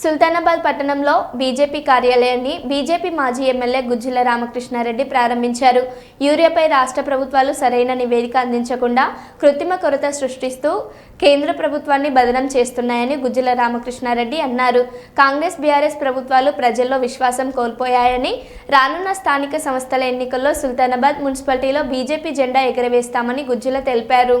సుల్తానాబాద్ పట్టణంలో బీజేపీ కార్యాలయాన్ని బీజేపీ మాజీ ఎమ్మెల్యే గుజ్జిల రామకృష్ణారెడ్డి ప్రారంభించారు. యూరియాపై రాష్ట్ర ప్రభుత్వాలు సరైన నివేదిక అందించకుండా కృత్రిమ కొరత సృష్టిస్తూ కేంద్ర ప్రభుత్వాన్ని బదనం చేస్తున్నాయని గుజ్జిల రామకృష్ణారెడ్డి అన్నారు. కాంగ్రెస్ బీఆర్ఎస్ ప్రభుత్వాలు ప్రజల్లో విశ్వాసం కోల్పోయాయని రానున్న స్థానిక సంస్థల ఎన్నికల్లో సుల్తానాబాద్ మున్సిపాలిటీలో బీజేపీ జెండా ఎగరవేస్తామని గుజ్జిల తెలిపారు.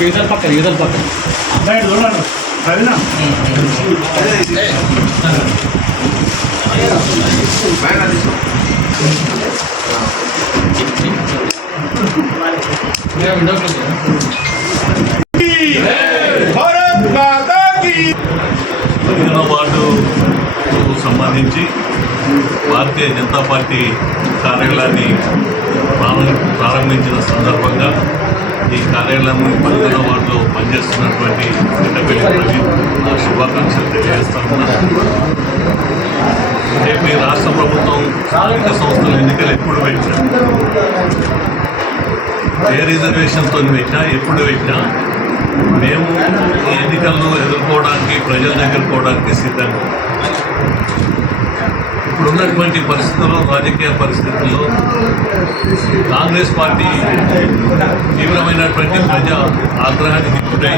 యువతల పక్కన యువతల పక్కన భారత్ మాతా సంబంధించి భారతీయ జనతా పార్టీ కార్యాలయాన్ని ప్రారంభించిన సందర్భంగా ఈ కార్యాలయాన్ని పదిహేనో వార్డులో పనిచేస్తున్నటువంటి చిన్నపల్లి ప్రవీణ్ నా శుభాకాంక్షలు తెలియజేస్తాను రేపు ఈ రాష్ట్ర ప్రభుత్వం స్థానిక సంస్థల ఎన్నికలు ఎప్పుడు పెట్టినా ఏ రిజర్వేషన్తో పెట్టినా ఎప్పుడు పెట్టినా మేము ఈ ఎన్నికలను ఎదుర్కోవడానికి ప్రజల దగ్గర పోవడానికి సిద్ధంగా ఇప్పుడున్నటువంటి పరిస్థితుల్లో రాజకీయ పరిస్థితుల్లో కాంగ్రెస్ పార్టీ తీవ్రమైనటువంటి ప్రజా ఆగ్రహానికి గురై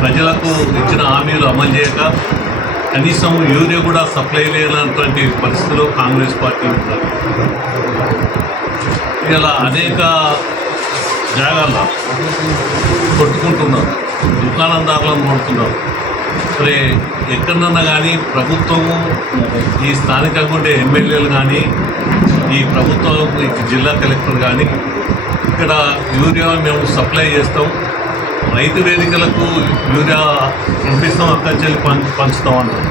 ప్రజలకు ఇచ్చిన హామీలు అమలు చేయక కనీసం యూరియా కూడా సప్లై లేనటువంటి పరిస్థితిలో కాంగ్రెస్ పార్టీ ఉంటుంది ఇలా అనేక జాగాల్లో కొట్టుకుంటున్నారు. దుకాణందారులను కొడుతున్నారు. మరి ఎక్కడన్నా కానీ ప్రభుత్వము ఈ స్థానికంగా ఉండే ఎమ్మెల్యేలు కానీ ఈ ప్రభుత్వం జిల్లా కలెక్టర్ కానీ ఇక్కడ యూరియా మేము సప్లై చేస్తాం. రైతు వేదికలకు యూరియా పంపిస్తాం అక్కడి చెల్లి పంచుతాం అన్నారు.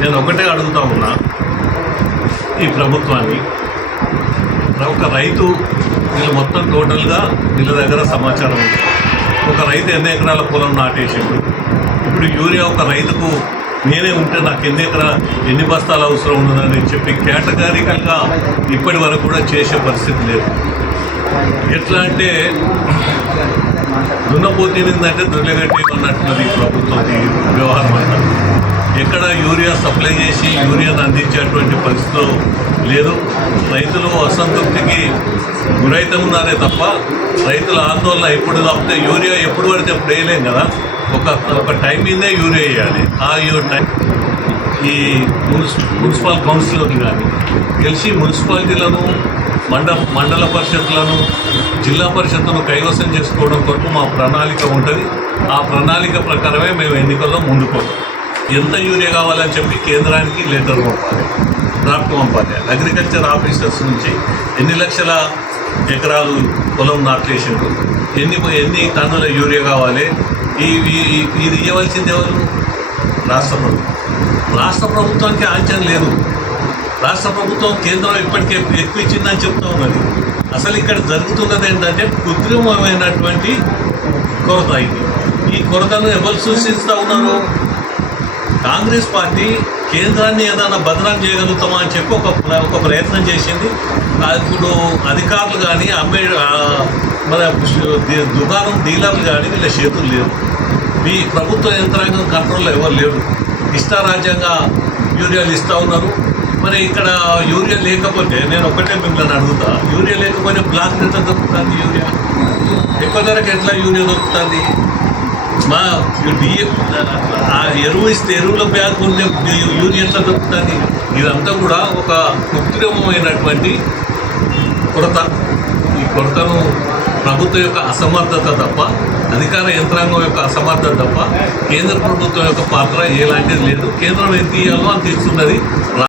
నేను ఒకటే అడుగుతా ఉన్నా ఈ ప్రభుత్వాన్ని. ఒక రైతు వీళ్ళు మొత్తం టోటల్గా వీళ్ళ దగ్గర సమాచారం ఉంది. ఒక రైతు ఎన్ని ఎకరాల పొలం నాటేసిండు? ఇప్పుడు యూరియా ఒక రైతుకు నేనే ఉంటే నాకు ఎన్ని ఎకరా ఎన్ని బస్తాలు అవసరం ఉన్నదని చెప్పి కేటగారికల్గా ఇప్పటి వరకు కూడా చేసే పరిస్థితి లేదు. ఎట్లా అంటే దున్నపోతీనిందంటే దొల్లగట్టి అన్నట్టున్నది ఈ ప్రభుత్వం వ్యవహారం అంతా. ఎక్కడ యూరియా సప్లై చేసి యూరియాను అందించేటువంటి పరిస్థితులు లేదు. రైతులు అసంతృప్తికి గురైతే ఉన్నారే తప్ప రైతుల ఆందోళన ఎప్పుడు తప్పితే యూరియా ఎప్పుడు పడితే అప్పుడు వేయలేం కదా. ఒక ఒక టైం మీదే యూరియా వేయాలి ఆ యూ టైం ఈ మున్సి మున్సిపల్ కౌన్సిల్ని కానీ గెలిచి మున్సిపాలిటీలను మండ మండల పరిషత్లను జిల్లా పరిషత్తును కైవసం చేసుకోవడం కొరకు మా ప్రణాళిక ఉంటుంది. ఆ ప్రణాళిక ప్రకారమే మేము ఎన్నికల్లో ముందుకోవడం ఎంత యూరియా కావాలని చెప్పి కేంద్రానికి లెటర్ పంపాలి. డ్రాఫ్ట్ పంపాలి. అగ్రికల్చర్ ఆఫీసర్స్ నుంచి ఎన్ని లక్షల ఎకరాలు పొలం నాట్లేసిండ్రు ఎన్ని ఎన్ని టన్నుల యూరియా కావాలి? ఇది ఇవ్వవలసింది ఎవరు? రాష్ట్ర ప్రభుత్వం. రాష్ట్ర ప్రభుత్వానికి ఆంచన లేదు. రాష్ట్ర ప్రభుత్వం కేంద్రం ఇప్పటికే ఎక్కువ ఇచ్చిందని చెప్తా ఉన్నది. అసలు ఇక్కడ జరుగుతున్నది ఏంటంటే కృత్రిమమైనటువంటి కొరత ఇది. ఈ కొరతను ఎవరు సృష్టిస్తూ ఉన్నారు? కాంగ్రెస్ పార్టీ కేంద్రాన్ని ఏదైనా బదనాం చేయగలుగుతామా అని చెప్పి ఒక ఒక ప్రయత్నం చేసింది. ఇప్పుడు అధికారులు కానీ అమ్మే మన దుకాణం డీలర్లు కానీ వీళ్ళ చేతులు లేవు. మీ ప్రభుత్వ యంత్రాంగం కంట్రోల్లో ఎవరు లేరు. ఇష్టారాజ్యంగా యూరియాలు ఇస్తూ ఉన్నారు. మరి ఇక్కడ యూరియా లేకపోతే నేను ఒకటే మిమ్మల్ని అడుగుతా. యూరియా లేకపోతే బ్లాక్ ఎంత దొరుకుతుంది యూరియా? ఎక్కువ ధరకు ఎట్లా యూరియా దొరుకుతుంది? మా బియ్యం ఆ ఎరువు ఇస్తే ఎరువుల బ్యాగ్ ఉండే యూనియన్లో దొరుకుతుంది ఇదంతా కూడా ఒక కృత్రిమమైనటువంటి కొరత. ఈ కొరతను ప్రభుత్వం యొక్క అసమర్థత తప్ప అధికార యంత్రాంగం యొక్క అసమర్థత తప్ప కేంద్ర ప్రభుత్వం యొక్క పాత్ర ఎలాంటిది లేదు. కేంద్రం ఎంత ఇయ్యాలో అంత ఇస్తున్నది